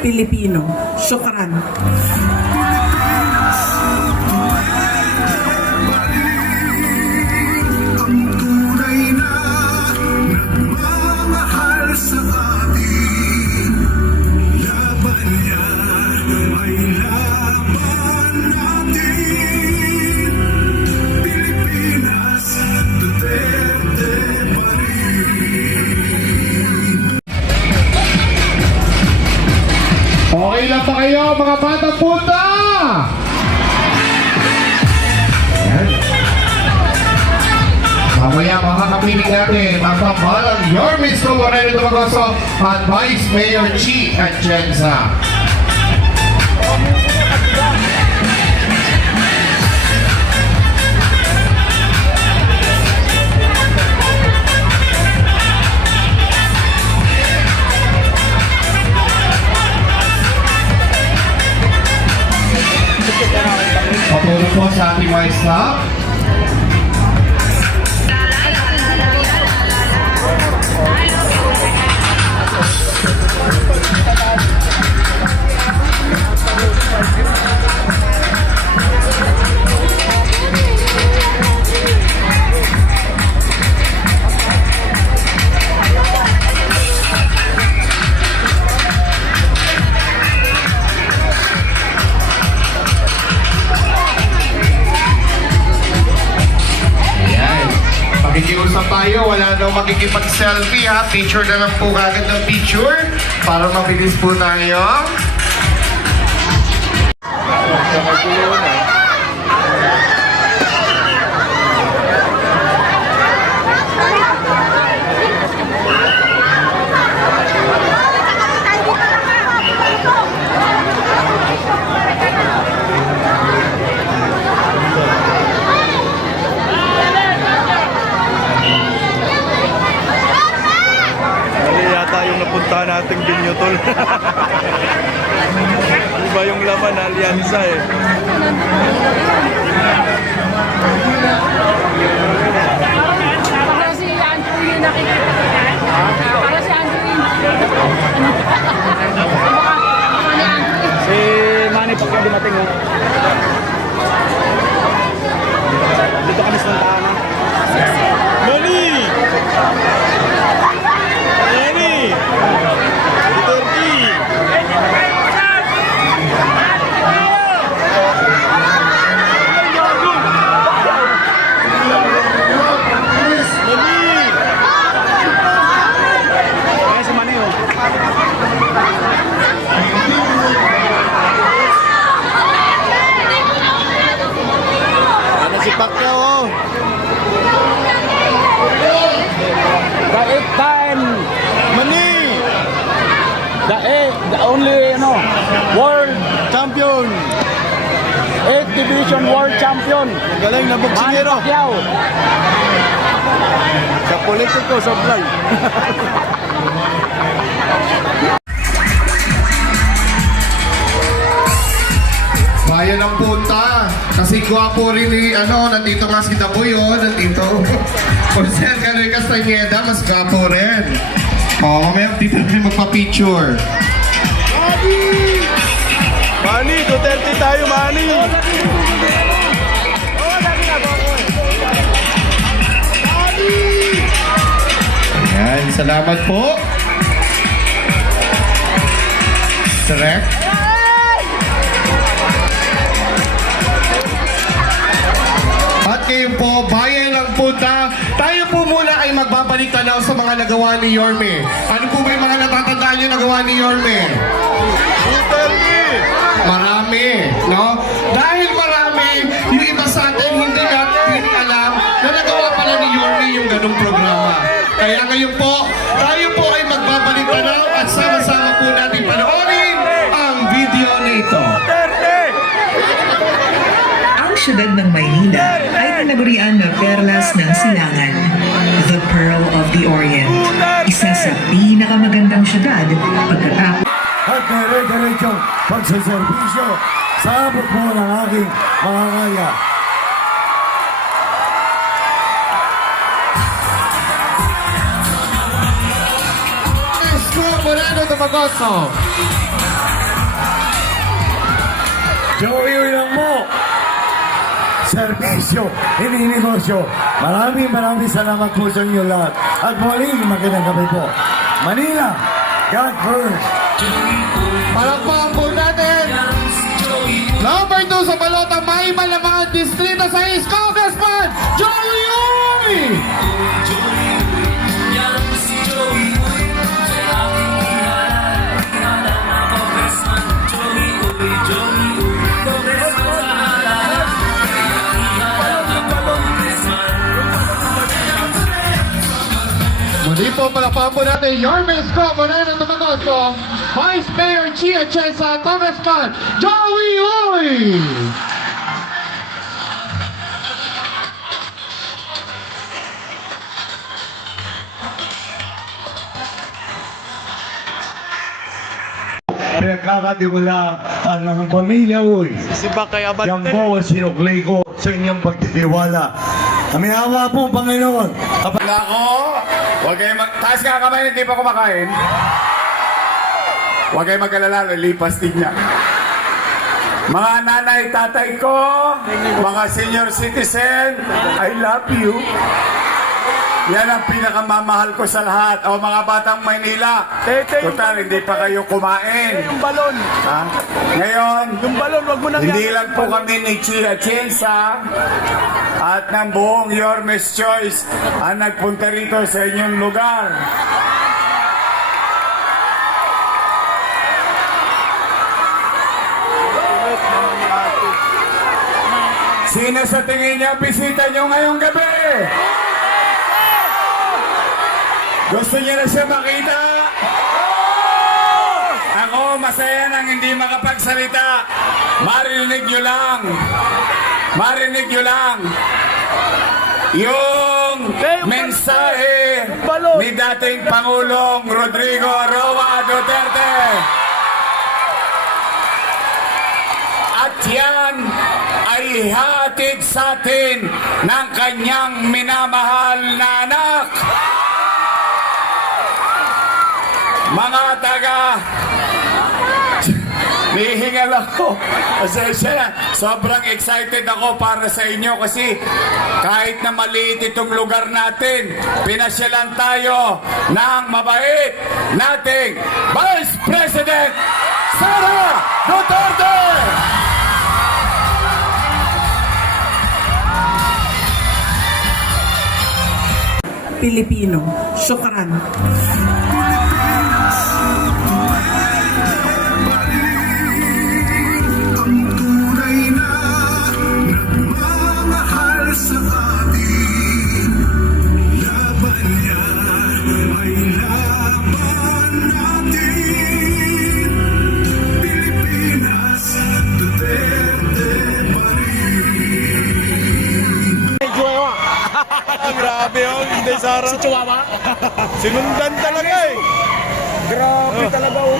Pilipino. Shukran. Okay lang pa kayo mga batang punta? Ayan. Mamaya makakapiling natin ang pambalang Yorme Isko Moreno Dumagoso at Vice Mayor Chi Atienza. Patuloy po sa ating mga staff. Makikiusap tayo, wala daw makikipag-selfie ha. Picture na lang po kagad ng picture para mabilis po tayo. Punta nating Binyotol. Iba yung laman, alyansa eh. Para si Andrew yung nakikita. Para si Andrew yung Si Manny pagka dumating mo. Dito kami sa Santana. Manny! Si Pacquiao. Right time. Money. The only world champion. 8th division world champion. Galing na boksingero. Manny Pacquiao. Sa politiko, sa vlog. Bayan ng punta. Kasi gwapo rin ni, nandito nga si Daboy, nandito. Jose Canoy Castañeda, mas gwapo rin. Mamaya dito rin magpa-picture. Manny, Duterte tayo, Manny. Ayan, salamat po. Direct. At ngayon po, bayan ng punta, tayo po muna ay magbabalik tanaw sa mga nagawa ni Yorme. Ano po ba yung mga natatandaan niyo nagawa ni Yorme? Marami, no? Dahil marami, yung iba sa atin hindi natin alam na nagawa pala ni Yorme yung ganong programa. Kaya ngayon po, tayo po ay magbabalik tanaw at sama-sama po natin panoorin ang video nito. Ang syudad ng Maynila ay tinagurian na perlas ng silangan, the Pearl of the Orient. Isa sa pinakamagandang syudad pagkatapos at dire-diretsong pagsaserbisyo sa abot mo ng aking mga kaya. Isko Moreno Dumagoso. serbisyo, hindi negosyo. Maraming salamat po sa inyo lahat. At muling magandang gabi po. Manila, God first. Palakpakan po natin. Number 2 sa balota, may malamangan distrito sa East Congressman, Joey Uy! Muli po, palakpakan po natin, Yorme Isko, muna ng tumagot po, Vice Mayor Chia Chensa, Congressman, Joey Uy! Pinagkakatiwala ang pamilya Uy. Si Bakay Abante. Yan po ang sinuklay ko sa inyong pagtitiwala. Kami hawa po, Panginoon. Nako, huwag kayo taas nga kamay, hindi pa kumakain. Huwag kayo mag-alala, lilipas din niya. Mga nanay, tatay ko, mga senior citizen, I love you. Yan ang pinakamamahal ko sa lahat. O mga batang Maynila, total, hindi pa kayo kumain. Yung balon. Ha? Ngayon, Yung balon, wag mo nang hindi lang po kami ni Chia Chensa at ng buong Yormes Choice ang nagpunta rito sa inyong lugar. Sino sa tingin niya bisita niyo ngayong gabi? Gusto niya na siya makita? Ako masaya nang hindi makapagsalita. Marinig niyo lang. Marinig niyo lang. Yung mensahe ni dating Pangulong Rodrigo Roa Duterte. At yan ay hatid sa atin ng kanyang minamahal na anak. Mga taga, nihingal ako. Pasensya na. Sobrang excited ako para sa inyo kasi kahit na maliit itong lugar natin, pinasyalan tayo ng mabait nating Vice President Sara Duterte! Pilipino. Syukran. Grabe oh, hindi Sara. Si Chihuahua. Sinundan talaga eh. Grabe talaga oh.